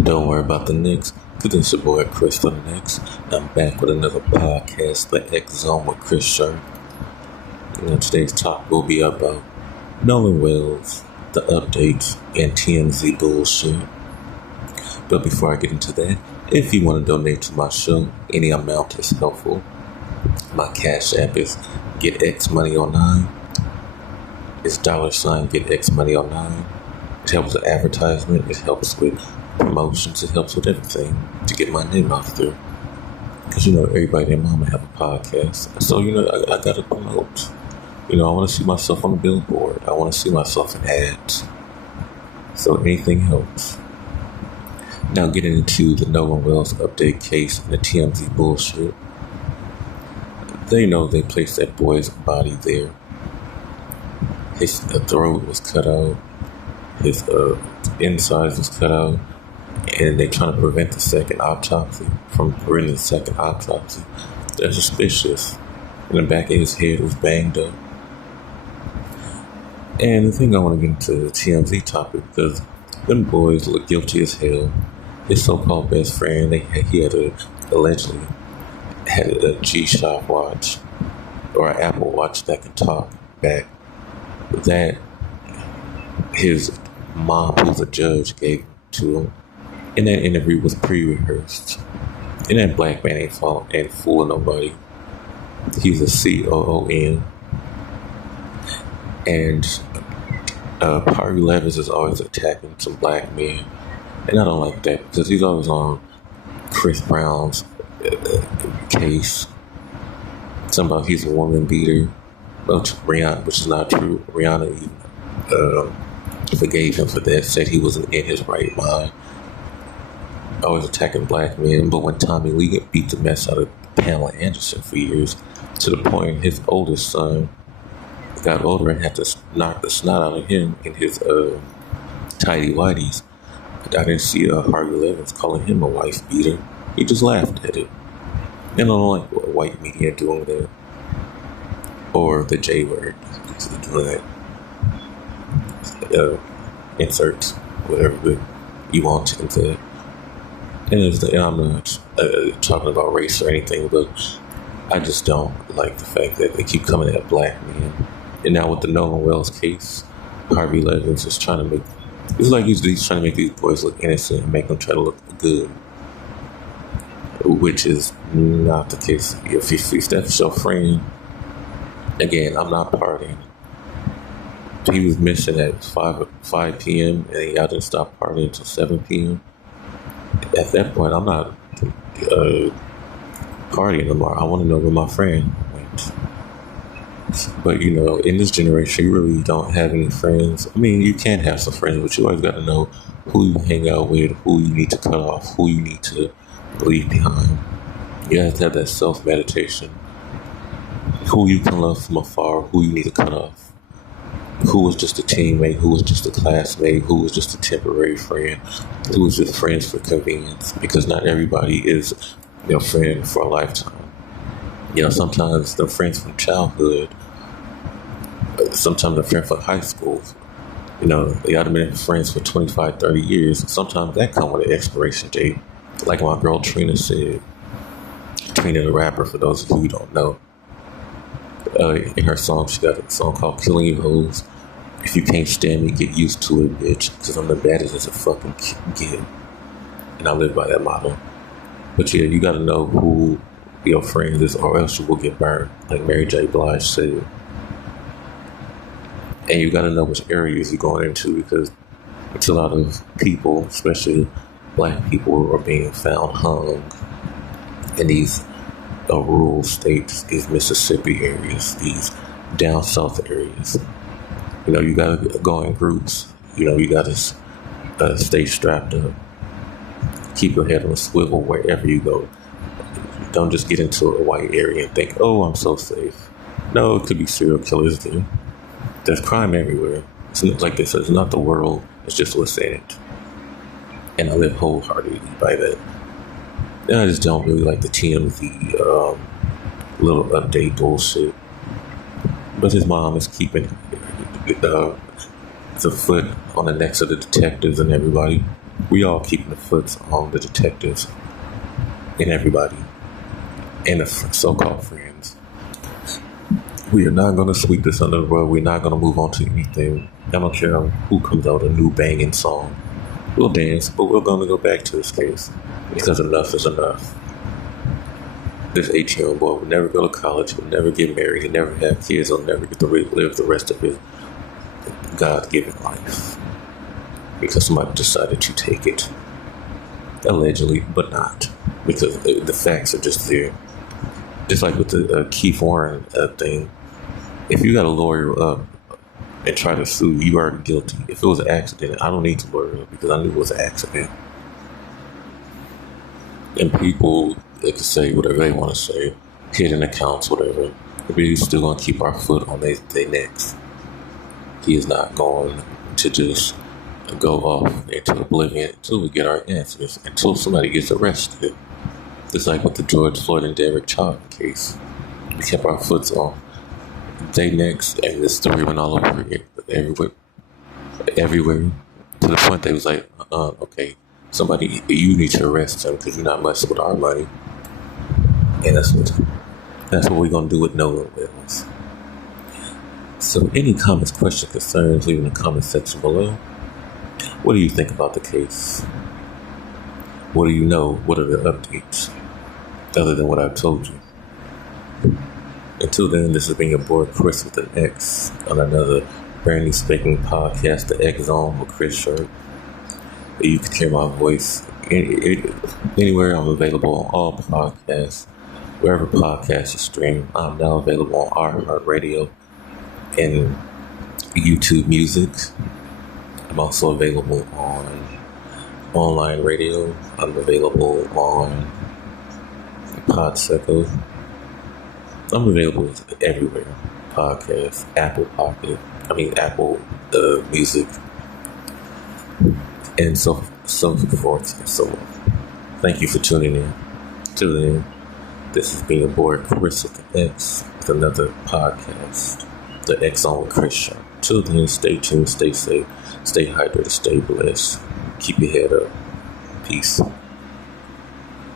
Don't worry about the Knicks, because it's your boy Chris on the Knicks. I'm back with another podcast, The X Zone with Chris Sharp. Today's talk will be about Nolan Wells, the updates, and TMZ bullshit. But before I get into that, if you want to donate to my show, any amount is helpful. My cash app is GetXMoney09. It's $GetXMoney09. It helps with advertisement. It helps with promotions. It helps with everything to get my name out there. Because, everybody and mama have a podcast. So, I got to promote. I want to see myself on the billboard. I want to see myself in ads. So anything helps. Now getting into the Nolan Wells update case and the TMZ bullshit. They know they placed that boy's body there. His throat was cut out. His insides was cut out. And they're trying to prevent the second autopsy from running the second autopsy. They're suspicious. And the back of his head was banged up. And the thing I want to get into the TMZ topic, because them boys look guilty as hell. His so-called best friend, he allegedly had a G-Shock watch or an Apple Watch that can talk back. That his mom, who's a judge, gave to him. And that interview was pre-rehearsed. And that black man ain't fooling nobody. He's a COON. And Harvey Levins is always attacking some black men. And I don't like that because he's always on Chris Brown's case. Something about he's a woman beater. Rihanna, which is not true. Rihanna forgave him for that, said he wasn't in his right mind. Always attacking black men. But when Tommy Lee beat the mess out of Pamela Anderson for years, to the point his oldest son got older and had to knock the snot out of him in his tidy whities. I didn't see Harvey Levins calling him a wife beater. He just laughed at it. And I don't like what white media doing that. Or the J word. Doing that. Insert whatever you want into it. And I'm not talking about race or anything, but I just don't like the fact that they keep coming at black men. And now with the Nolan Wells case, Harvey Levins is trying to make... It's like he's trying to make these boys look innocent and make them try to look good. Which is not the case. If that's your friend, again, I'm not partying. He was missing at 5 p.m. and y'all didn't stop partying until 7 p.m. At that point, I'm not partying anymore. I want to know where my friend went. But, in this generation, you really don't have any friends. I mean, you can have some friends, but you always got to know who you hang out with, who you need to cut off, who you need to leave behind. You have to have that self-meditation. Who you can love from afar, who you need to cut off. Who was just a teammate, who was just a classmate, who was just a temporary friend, who was just friends for convenience. Because not everybody is your friend for a lifetime. Sometimes they're friends from childhood. Sometimes they're friends from high school. They ought to be friends for 25, 30 years. Sometimes that comes with an expiration date. Like my girl Trina said. Trina the rapper, for those of you who don't know. In her song, she got a song called Killing You Hoes. If you can't stand me, get used to it, bitch. Because I'm the baddest as a fucking get. And I live by that motto. But yeah, you got to know who your friend is, or else you will get burned, like Mary J. Blige said. And you got to know which areas you're going into, because it's a lot of people, especially black people, are being found hung in these rural states, these Mississippi areas, these down south areas. You got to go in groups. You got to stay strapped up. Keep your head on a swivel wherever you go. Don't just get into a white area and think, oh, I'm so safe. No, it could be serial killers there. There's crime everywhere. It's not like this. It's not the world. It's just what's in it. And I live wholeheartedly by that. And I just don't really like the TMZ little update bullshit. But his mom is keeping the foot on the necks of the detectives and everybody. We all keeping the foots on the detectives and everybody and the so-called friends. We are not going to sweep this under the rug. We're not going to move on to anything. I don't care who comes out with a new banging song. We'll dance, but we're going to go back to this case because enough is enough. This 18-year-old boy will never go to college, will never get married, he'll never have kids, he'll never get to live the rest of his God-given life because somebody decided to take it. Allegedly, but not. Because the facts are just there. Just like with the Keith Warren thing. If you got a lawyer up and try to sue, you are guilty. If it was an accident, I don't need to lawyer up because I knew it was an accident. And people, they can say whatever they want to say, hidden accounts, whatever. We're still going to keep our foot on their necks. He is not going to just go off into oblivion until we get our answers, until somebody gets arrested. Just like with the George Floyd and Derek Chauvin case. We kept our foot on their necks, and this story went all over everywhere, to the point they was like, okay, somebody, you need to arrest him because you're not messing with our money. And that's what we're going to do with Nolan Wells. So any comments, questions, concerns, leave in the comment section below. What do you think about the case? What do you know? What are the updates? Other than what I've told you. Until then, this has been your boy Chris with an X on another brand new speaking podcast, The X Zone with Chris Shirt. You can hear my voice anywhere. I'm available on all podcasts, wherever podcasts are streamed. I'm now available on iHeartRadio and YouTube Music. I'm also available on online radio. I'm available on Podseco. I'm available everywhere. Podcast, Apple Music, and so forth and so on. Thank you for tuning in. Till then, this has been your boy Chris with the X with another podcast, The X Zone with Chris Show. Till then, stay tuned, stay safe, stay hydrated, stay blessed. Keep your head up. Peace.